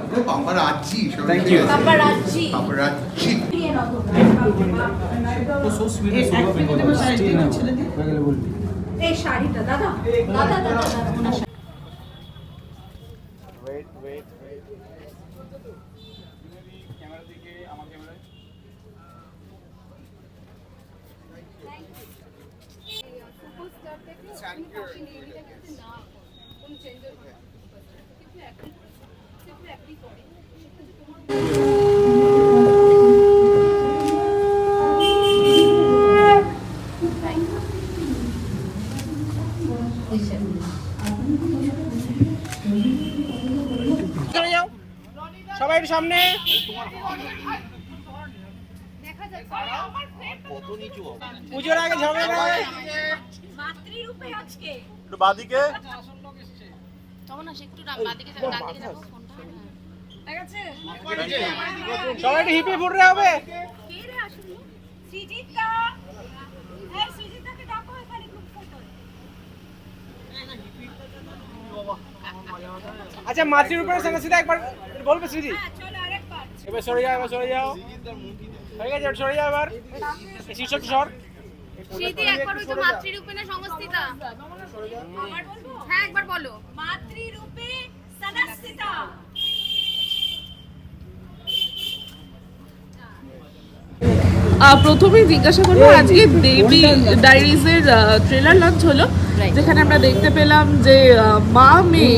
পুরো পাপারাজ্জি Thank you. পাপারাজ্জি। পাপারাজ্জি। এই শাড়িটা দাদা। দাদা দাদা দাদা ওনার শাড়ি। চলে যাও সবাই একটু সামনে পুজোর আগে ঝগড়া নয় মাতৃরূপে আজকে একটু বাদিকে? সবাই একটু হিপে ফুটরে হবে? ফটো আচ্ছা মাতৃর উপরে সঙ্গে সিধা একবার বলবে স্মৃতি হ্যাঁ চলো আরেকবার। এবার সরে যাও এবার সরে যাও। হয়ে গেছে সরে যাও এবার। শীর্ষক সর স্মৃতি একবার ওই সংস্থিতা। আবার বলব? হ্যাঁ একবার বলো। মাতৃরূপে সনস্থিতা আহ, প্রথমেই জিজ্ঞাসা করব আজকে দেবী ডায়েরিজের ট্রেলার লঞ্চ হলো যেখানে আমরা দেখতে পেলাম যে মা মেয়ে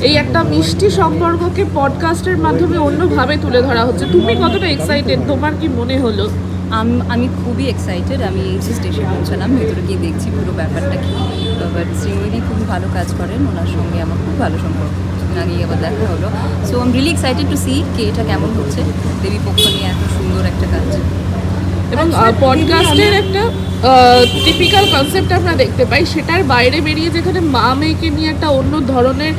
এই একটা মিষ্টি সম্পর্ককে পডকাস্টের মাধ্যমে অন্যভাবে তুলে ধরা হচ্ছে। তুমি কতটা এক্সাইটেড তোমার কি মনে হলো? আমি খুবই এক্সাইটেড আমি এইচএস স্টেশন পৌঁছালাম ভেতরে গিয়ে দেখছি পুরো ব্যাপারটা কি। বাট শ্রীময়ী খুবই ভালো কাজ করেন ওনার সঙ্গে আমার খুব ভালো সম্পর্ক। কিছুদিন আগেই আবার দেখা হলো। So um really excited to see কে এটা কেমন হচ্ছে দেবী পক্ষ নিয়ে এত সুন্দর একটা কাজ। এবং পডকাস্টের একটা টিপিক্যাল কনসেপ্ট আমরা দেখতে পাই সেটার বাইরে বেরিয়ে যেখানে মা মেয়েকে নিয়ে একটা অন্য ধরনের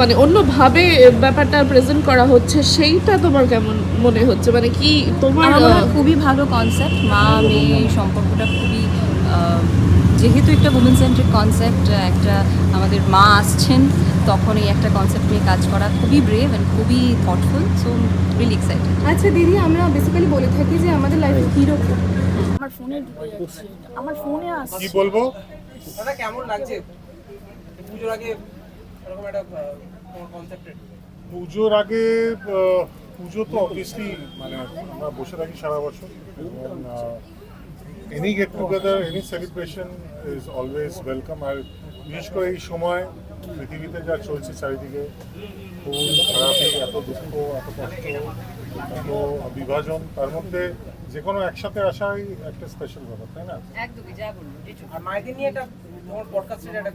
মানে অন্যভাবে ব্যাপারটা প্রেজেন্ট করা হচ্ছে সেইটা তোমার কেমন মনে হচ্ছে? মানে কি তোমার খুবই ভালো কনসেপ্ট মা মেয়ে সম্পর্কটা খুবই যেহেতু একটা উমেন সেন্ট্রিক কনসেপ্ট একটা আমাদের মা আসছেন তখন এই একটা কনসেপ্ট নিয়ে কাজ করা খুবই ব্রেভ অ্যান্ড খুবই থটফুল সো রিলি এক্সাইটেড আচ্ছা দিদি আমরা বেসিক্যালি বলে থাকি যে আমাদের লাইফে হিরো আমার ফোনে আমার ফোনে আসছে। কি বলব? দাদা কেমন লাগছে? পুজোর আগে এরকম একটা কনসেপ্টেড পুজোর আগে পুজো তো অবভিয়াসলি মানে আমরা বসে থাকি সারা বছর। Any get together any celebration is always welcome আর বিশেষ করে এই সময় পৃথিবীতে যা চলছে চারিদিকে খুব খারাপই এত দুঃখ এত কষ্ট এত বিভাজন তার মধ্যে যে কোনো একসাথে আসাই একটা স্পেশাল ব্যাপার তাই না? একদমই যা আর মায়েদের নিয়ে একটা তোমার পডকাস্টের একটা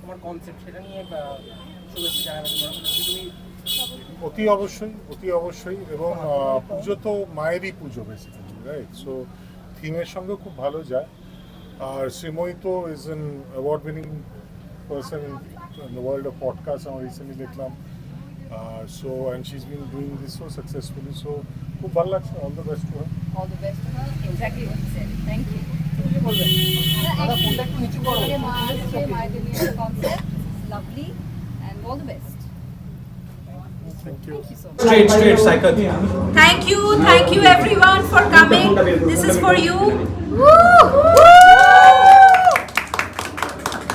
তোমার কনসেপ্ট সেটা নিয়ে শুভেচ্ছা জানাবে তোমার তুমি অতি অবশ্যই অতি অবশ্যই এবং পুজো তো মায়েরই পুজো বেসিক্যালি রাইট সো থিমের সঙ্গে খুব ভালো যায়। আর শ্রীময়ী তো is an award winning person in the world of podcast আমার রিসেন্টলি দেখলাম। So and she is been doing this so successfully so খুব ভালো লাগছে all the best to all the best exactly thank you দাদা ফোনটা একটু নিচু করো। মা আসছে মায়েদের নিয়ে concept lovely and all the best Thank you. Straight, straight cycle. Thank you, thank you everyone for coming. This is for you.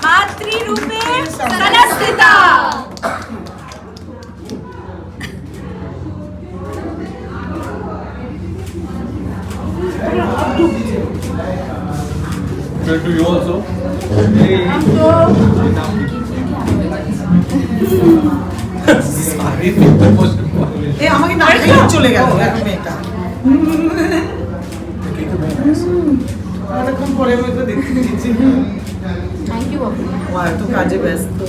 मातृ रूपे सनस्थिता Well, do you also? Hey. এ আমাকে না চলে গেল এখন মেয়েটা। অনেকক্ষণ পরে আমি দেখতে দিচ্ছি থ্যাংক ইউ বাবু। এত কাজে ব্যস্ত।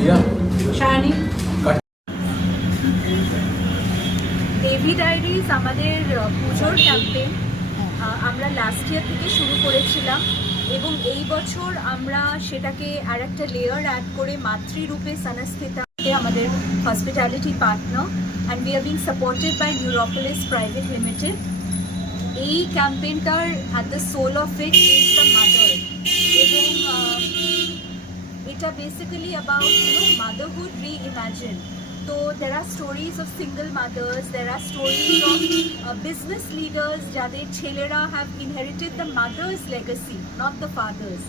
yeah শানি। দেবী ডায়েরিজ আমাদের আহ, পুজোর ক্যাম্পেইন আমরা লাস্ট ইয়ার থেকে শুরু করেছিলাম। এবং এই বছর আমরা সেটাকে আর একটা লেয়ার অ্যাড করে মাতৃরূপে সনস্থিতা আমাদের hospitality partner and we are being supported by Neuropolis private limited এই ক্যাম্পেইনটার at the soul of it is the mother এবং এটা basically about you motherhood reimagine তো there are stories of single mothers there are stories of business leaders যাদের ছেলেরা have inherited the mother's legacy not the father's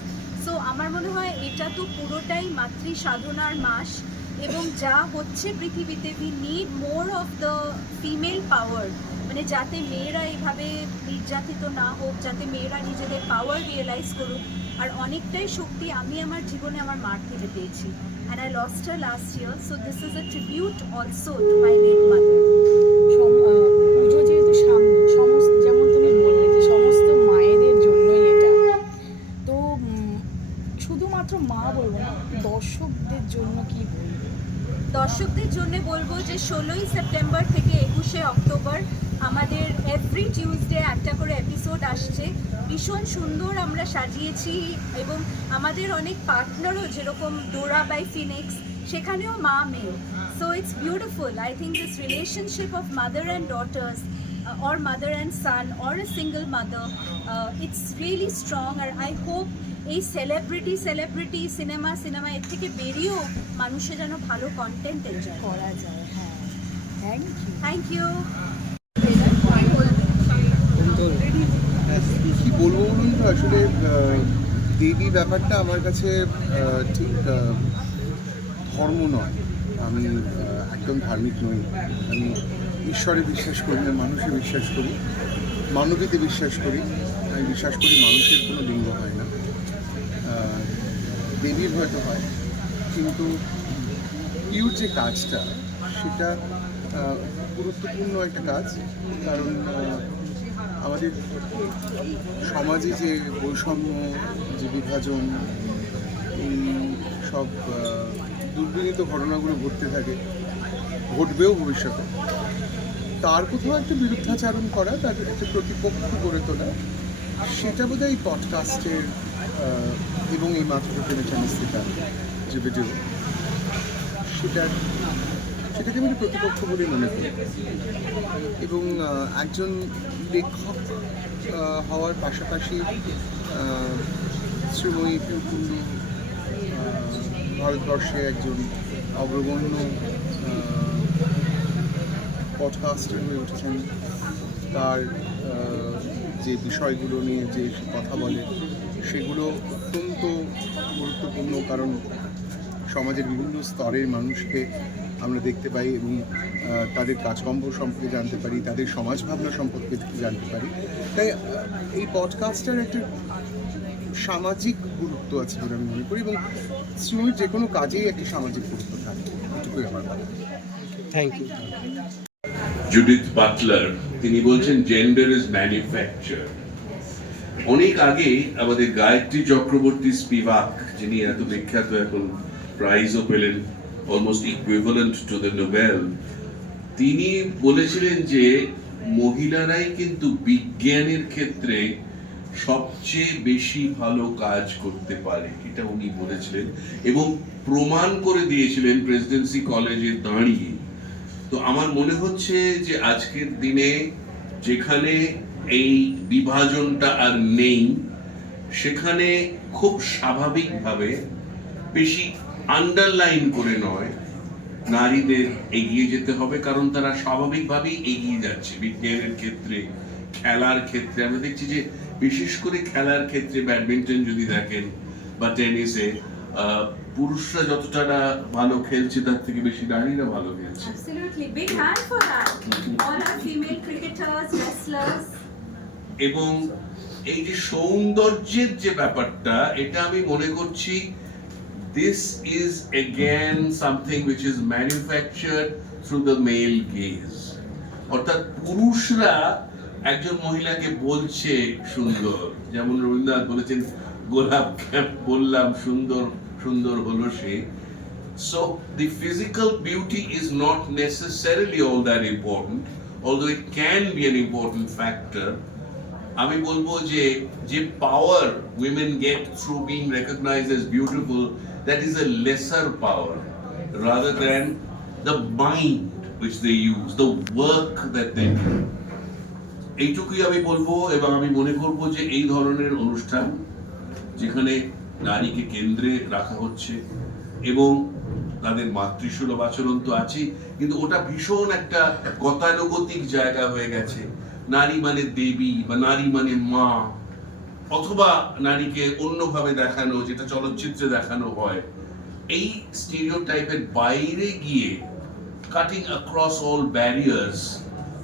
so আমার মনে হয় এটা তো পুরোটাই মাতৃ সাধনার মাস এবং যা হচ্ছে পৃথিবীতে we need more of the female power মানে যাতে মেয়েরা এভাবে নির্যাতিত না হোক, যাতে মেয়েরা নিজেদের পাওয়ার রিয়েলাইজ করুক। আর অনেকটাই শক্তি আমি আমার জীবনে আমার মার থেকে পেয়েছি। তুমি বললে যে সমস্ত মায়েদের জন্যই এটা। তো শুধুমাত্র মা বলব না দর্শকদের জন্য কি বলব? দর্শকদের জন্য বলব যে ষোলোই সেপ্টেম্বর থেকে একুশে অক্টোবর আমাদের এভরি টিউসডে একটা করে এপিসোড আসছে। ভীষণ সুন্দর আমরা সাজিয়েছি এবং আমাদের অনেক পার্টনারও যেরকম ডোরা বাই ফিনিক্স সেখানেও মা মেয়ে। So it's beautiful I think this relationship of mother and daughters or mother and son or a single mother uh, it's really strong আর আই হোপ এই সেলিব্রিটি সেলিব্রিটি সিনেমা সিনেমা এর থেকে বেরিয়েও মানুষে যেন ভালো কন্টেন্ট এনজয় করা। যায় হ্যাঁ। থ্যাংক ইউ থ্যাংক ইউ কি বলব বলুন তো? আসলে দেবী ব্যাপারটা আমার কাছে ঠিক ধর্ম নয়। আমি একদম ধার্মিক নই। আমি ঈশ্বরে বিশ্বাস করি না মানুষে বিশ্বাস করি, মানবীতে বিশ্বাস করি। আমি বিশ্বাস করি মানুষের কোনো লিঙ্গ হয় না। দেবীর হয়তো হয়, কিন্তু পিউর যে কাজটা, সেটা গুরুত্বপূর্ণ একটা কাজ। কারণ আমাদের সমাজে যে বৈষম্য, যে বিভাজন সব দুর্বিনীত ঘটনাগুলো ঘটতে থাকে, ঘটবেও ভবিষ্যতে। তার কোথাও একটা বিরুদ্ধাচারণ করা, তার একটা প্রতিপক্ষ গড়ে তোলা, সেটা বোধহয় এই পডকাস্টের এবং এই মাত্র টেনেচানিস্তিকা যে ভিডিও সেটা সেটাকে আমি প্রতিপক্ষ বলে মনে করি। এবং একজন লেখক হওয়ার পাশাপাশি শ্রীময়ী পিউকুন্ডু ভারতবর্ষে একজন অগ্রগণ্য পডকাস্টার হয়ে উঠেছেন। তার যে বিষয়গুলো নিয়ে যে কথা বলে, সেগুলো অত্যন্ত গুরুত্বপূর্ণ, কারণ সমাজের বিভিন্ন স্তরের মানুষকে আমরা দেখতে পাই এবং তাদের কাজকর্ম সম্পর্কে জানতে পারি তাদের সমাজ ভাবনা সম্পর্কে জানতে পারি। তাই এই পডকাস্টের একটা সামাজিক গুরুত্ব আছে বলে আমি মনে করি এবং শ্রমিক যে কোনো কাজেই একটা সামাজিক গুরুত্ব থাকে। এটুকুই আমার কথা থ্যাংক ইউ জুডিথ বাটলার তিনি বলছেন জেন্ডার ইজ ম্যানুফ্যাকচার অনেক আগে আমাদের গায়ত্রী চক্রবর্তী স্পিভাক যিনি এত বিখ্যাত এখন প্রাইজও পেলেন। Almost equivalent to the Nobel তিনি বলেছিলেন যে মহিলারাই কিন্তু বিজ্ঞানের ক্ষেত্রে সবচেয়ে বেশি ভালো কাজ করতে পারে, এটা উনি বলেছিলেন। এবং প্রমাণ করে দিয়েছিলেন প্রেসিডেন্সি কলেজে দাঁড়িয়ে। তো আমার মনে হচ্ছে যে আজকের দিনে যেখানে এই বিভাজনটা আর নেই, সেখানে খুব স্বাভাবিকভাবে বেশি আন্ডারলাইন করে নয় নারীদের এগিয়ে যেতে হবে কারণ তারা স্বাভাবিকভাবেই এগিয়ে যাচ্ছে। বিজ্ঞানের ক্ষেত্রে খেলার ক্ষেত্রে আমরা দেখছি যে বিশেষ করে খেলার ক্ষেত্রে ব্যাডমিন্টন যদি দেখেন বা টেনিসে পুরুষরা যতটা না ভালো খেলছে তার থেকে বেশি নারীরা ভালো খেলছে. এবং এই যে সৌন্দর্যের যে ব্যাপারটা এটা আমি মনে করছি this is again something which is manufactured through the male gaze অর্থাৎ পুরুষরা একজন মহিলাকে বলছে সুন্দর। যেমন রবীন্দ্রনাথ বলেছেন গোলাপ বললাম সুন্দর সুন্দর হলো সে। So the physical beauty is not necessarily all that important, although it can be an important factor. আমি বলব যে যে power women get through being recognised as beautiful that is a lesser power rather than the mind which they use the work that they do এইটুকুই আমি বলব এবং আমি মনে করব যে এই ধরনের অনুষ্ঠান যেখানে নারীকে কেন্দ্রে রাখা হচ্ছে এবং তাদের মাতৃসুলভ আচরণ তো আছেই, কিন্তু ওটা ভীষণ একটা গতানুগতিক জায়গা হয়ে গেছে। নারী মানে দেবী বা নারী মানে মা। অথবা নারীকে অন্যভাবে দেখানো যেটা চলচ্চিত্রে দেখানো হয় এই স্টিরিও টাইপের বাইরে গিয়ে কাটিং অ্যাক্রস অল ব্যারিয়ার্স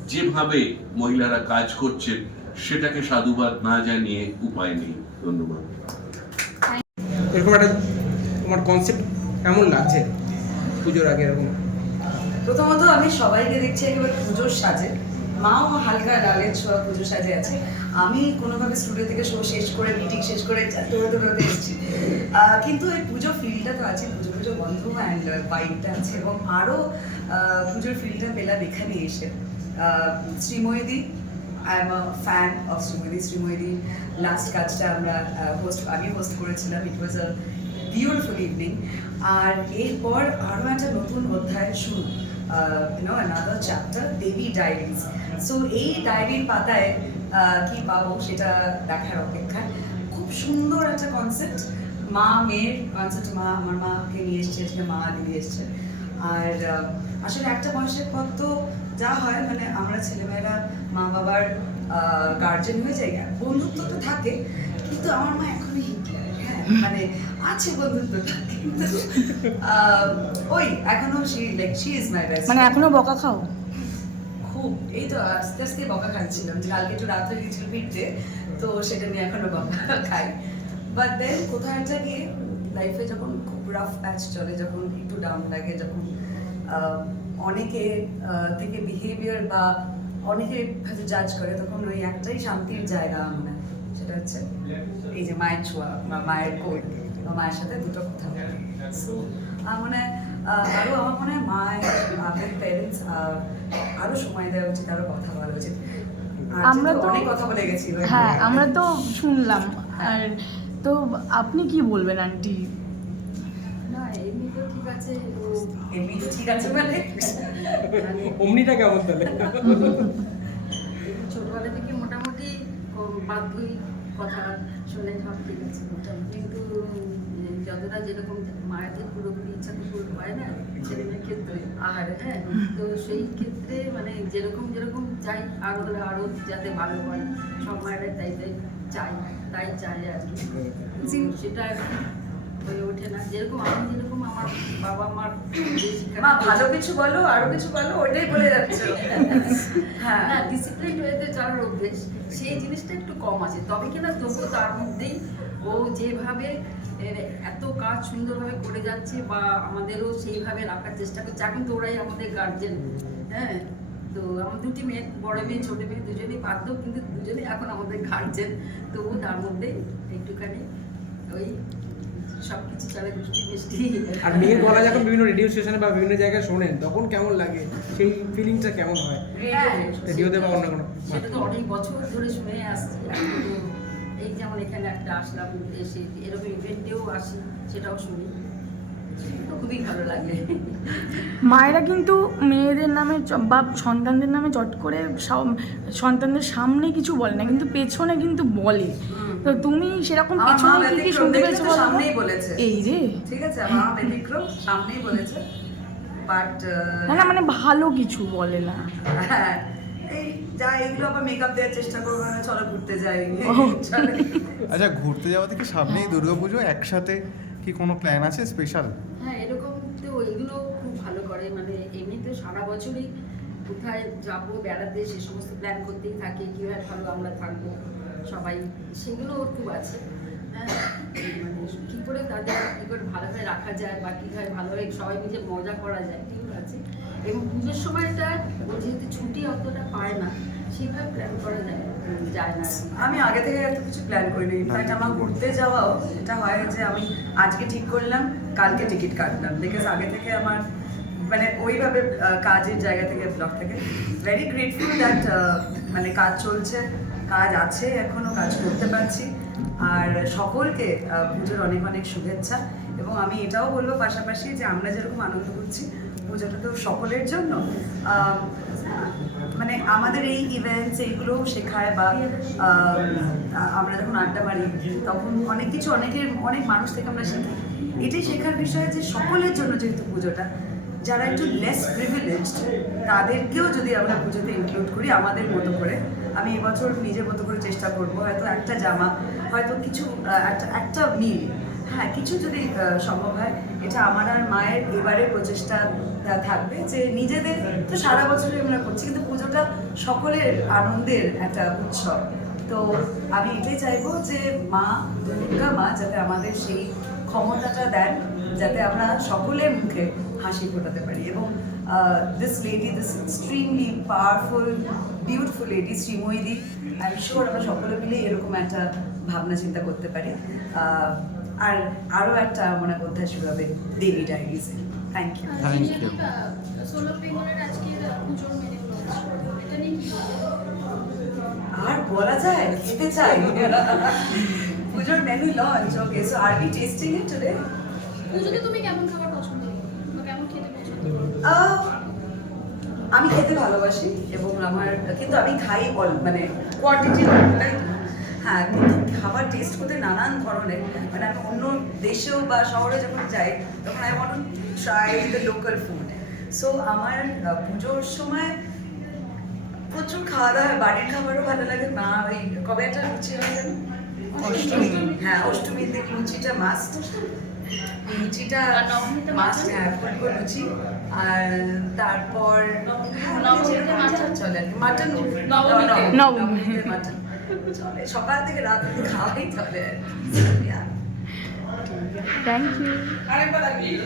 যেভাবে মহিলারা কাজ করছেন সেটাকে সাধুবাদ না জানিয়ে উপায় নেই। ধন্যবাদ। এরকম একটা তোমার কনসেপ্ট কেমন লাগছে পুজোর আগে এরকম? প্রথমত আমি সবাইকে দেখছি একেবারে পুজোর সাজে। মাও হালকা ডালের ছোঁয়া পুজোর সাজে আছে। আমি কোনোভাবে স্টুডিও থেকে শো শেষ করে মিটিং শেষ করে দৌড়ে দৌড়াতে এসেছি। কিন্তু এই পুজো ফিলটা তো আছে, পুজো পুজো বন্ধ অ্যান্ড বাইকটা আছে। এবং আরও পুজোর ফিলটা পেলাম এখানে এসে। শ্রীময়দি I am a fan of শ্রীময়দি শ্রীময়দি লাস্ট কাজটা আমরা হোস্ট আমি হোস্ট করেছিলাম। ইট ওয়াজ আ বিউটিফুল ইভিনিং আর এরপর আরও একটা নতুন অধ্যায় শুরু। You know another chapter baby diaries so এই ডায়েরির পাতায় আহ, কি পাবো সেটা দেখার অপেক্ষা খুব সুন্দর একটা কনসেপ্ট মা মেয়ের কনসেপ্ট মা আমার মাকে নিয়ে এসছে আজকে মা দিদি এসছে। আর আহ, আসলে একটা বয়সের পর তো যা হয় মানে আমরা ছেলেমেয়েরা মা বাবার গার্জেন হয়ে যাই বন্ধুত্ব তো থাকে কিন্তু আমার মা এখনও হিটলার হ্যাঁ? মানে আছে বন্ধুত্বটা কিন্তু ওই এখনও she like she is my best মানে এখনও বকা খাও? খুব এই তো আস্তে আস্তে বকা খাচ্ছিলাম যে কালকে একটু রাত হয়ে গেছিল ফিরতে তো সেটা নিয়ে এখনও বকা খাই। বাট দেন কোথাও একটা গিয়ে লাইফে যখন খুব রাফ প্যাচ চলে যখন একটু ডাউন লাগে যখন অনেকে থেকে বিহেভিয়ার বা অনেকে হয়তো জাজ করে তখন ওই একটাই শান্তির জায়গা আমার। সেটা হচ্ছে এই যে মায়ের ছোঁয়া বা মায়ের কোল বা মায়ের সাথে দুটো কথা বলা। সো আমার মনে হয় আহ, আরও আমার মনে হয় মায়ের আমাদের প্যারেন্টস আরও সময় দেওয়া উচিত আরও কথা বলা উচিত। আমরা তো- অনেক কথা বলে গেছি হ্যাঁ আমরা তো শুনলাম। আর তো আপনি কি বলবেন আন্টি? না এমনি তো ঠিক আছে এমনি তো ঠিক আছে মানে অমনিটা কেমন তাহলে? ছোটবেলা থেকে মোটামুটি বাধ্যই কথা শুনে সব ঠিক আছে কিন্তু উম, যতটা যেরকম মায়েদের পুরোপুরি ইচ্ছা তো পূরণ হয় না ছেলে মেয়ের ক্ষেত্রে আর হ্যাঁ? তো সেই ক্ষেত্রে মানে যেরকম যেরকম চাই আরও আরও যাতে ভালো হয় সব মায়েরাই তাই তাই চাই তাই চাই আর কি। সেটা আর কি হয়ে ওঠে না। যেরকম আমি যেরকম আমার বাবা মার মা ভালো কিছু বলো আরও কিছু বলো ওইটাই বলে যাচ্ছে। হ্যাঁ না ডিসিপ্লিন ওয়েতে চলার অভ্যেস সেই জিনিসটা একটু কম আছে। তবে কিনা তবুও তার মধ্যেই ও যেভাবে এর এত কাজ সুন্দরভাবে করে যাচ্ছে বা আমাদেরও সেইভাবে রাখার চেষ্টা করছে। এখন তো ওরাই আমাদের গার্জেন হ্যাঁ? তো আমার দুটি মেয়ে বড় মেয়ে ছোটো মেয়ে দুজনেই বাধ্য কিন্তু দুজনেই এখন আমাদের গার্জেন তবু তার মধ্যে একটুখানি ওই সব কিছু চলে বৃষ্টি মিষ্টি। আর মেয়ের গলা যখন বিভিন্ন রেডিও স্টেশনে বা বিভিন্ন জায়গায় শোনেন তখন কেমন লাগে? সেই ফিলিংটা কেমন হয়? হ্যাঁ, রেডিওতে বা অন্য কোনো সেটা তো অনেক বছর ধরে শুনে আসছি। এখানে একটা আসলাম এসে এরকম ইভেন্টেও আসি সেটাও শুনি। খুবই ভালো লাগে। মায়েরা কিন্তু মেয়েদের নামে বা সন্তানদের নামে চট করে সব- সন্তানদের সামনে কিছু বলে না কিন্তু পেছনে কিন্তু বলে। তো তুমি সেরকম পেছনে কি কি শুনতে পেয়েছ সামনেই বলেছে। এই যে। ঠিক আছে মা ব্যতিক্রম সামনেই বলেছে। বাট না মানে ভালো কিছু বলে না। হ্যাঁ এই যা এগুলো আবার মেকআপ দেওয়ার চেষ্টা করব না চলো ঘুরতে যাই। আচ্ছা ঘুরতে যাওয়া থেকে সামনেই দুর্গাপুজো একসাথে কি কোনো প্ল্যান আছে স্পেশাল হ্যাঁ এরকম তো এগুলো খুব ভালো করে মানে এমনিতে সারা বছরই কোথায় যাব বেড়াতে সে সমস্ত প্ল্যান করতেই থাকে কীভাবে ভালো আমরা থাকব সবাই সেগুলো ওর খুব আছে। হ্যাঁ মানে কী করে তাদের কী করে ভালোভাবে রাখা যায় বা কীভাবে ভালোভাবে সবাই মিলে মজা করা যায় এবং পুজোর সময়টা ও যেহেতু ছুটি অতটা পায় না সেইভাবে প্ল্যান করা যায় না আমি আগে থেকে এত কিছু প্ল্যান করি করিনি ইনফ্যাক্ট আমার ঘুরতে যাওয়াও এটা হয় যে আমি আজকে ঠিক করলাম, কালকে টিকিট কাটলাম। বিকজ আগে থেকে আমার মানে ওইভাবে কাজের জায়গা থেকে ব্লগ থেকে ভেরি গ্রেটফুল দ্যাট মানে কাজ চলছে, কাজ আছে এখনও, কাজ করতে পারছি। আর সকলকে পুজোর অনেক অনেক শুভেচ্ছা। এবং আমি এটাও বলব পাশাপাশি যে আমরা যেরকম আনন্দ করছি পুজোটা তো সকলের জন্য মানে আমাদের এই ইভেন্টস এইগুলো শেখায় বা আমরা যখন আড্ডা মারি, তখন অনেক কিছু অনেকের, অনেক মানুষ থেকে আমরা শিখি। এটাই শেখার বিষয় যে সকলের জন্য যেহেতু পুজোটা, যারা একটু লেস প্রিভিলেজড তাদেরকেও যদি আমরা পুজোতে ইনক্লুড করি আমাদের মতো করে, আমি এবছর নিজের মতো করে চেষ্টা করব। হয়তো একটা জামা, হয়তো কিছু একটা একটা মিল হ্যাঁ কিছু যদি সম্ভব হয়, এটা আমার আর মায়ের এবারে প্রচেষ্টা থাকবে যে নিজেদের তো সারা বছরই আমরা করছি, কিন্তু পুজোটা সকলের আনন্দের একটা উৎসব। তো আমি এটাই চাইব যে মা, দুর্গা মা যাতে আমাদের সেই ক্ষমতাটা দেন, যাতে আমরা সকলের মুখে হাসি ফোটাতে পারি। এবং this lady this extremely powerful beautiful lady Sreemoyee I am sure আমরা সকলে মিলে এরকম একটা ভাবনা চিন্তা করতে পারি। আর আরও একটা মনে অধ্যায় শুরু হবে দেবী ডায়েরিজে থ্যাংক ইউ থ্যাংক ইউ সোলো বেঙ্গলের আজকে পুজোর মেনে এটা নিয়ে কি আর বলা যায় খেতে চাই। পুজোর মেনু লঞ্চ ওকে সো আর বি টেস্টিং ইট টুডে পুজোতে তুমি কেমন খাবার পছন্দ করো? কেমন খেতে পছন্দ করো? আহ, আমি খেতে ভালোবাসি এবং আমার কিন্তু আমি খাই অল মানে কোয়ান্টিটি? হ্যাঁ কিন্তু খাবার টেস্ট করতে নানান ধরনের। মানে আমি অন্য দেশেও বা শহরে যখন যাই তখন I want try the local food so আমার পুজোর সময় প্রচুর খাওয়া দাওয়া বাড়ির খাবারও ভালো লাগে। মা ওই কবে একটা লুচি হয় যেন অষ্টমী। হ্যাঁ অষ্টমীর দিন লুচিটা মাস্ট লুচিটা মাস্ট হ্যাঁ ফুলকো লুচি। আর তারপর হ্যাঁ, মাটন। চলে মাটন। নবমীতে। মাটন। চলে সকাল থেকে রাত অব্দি খাওয়াই চলে থ্যাংক ইউ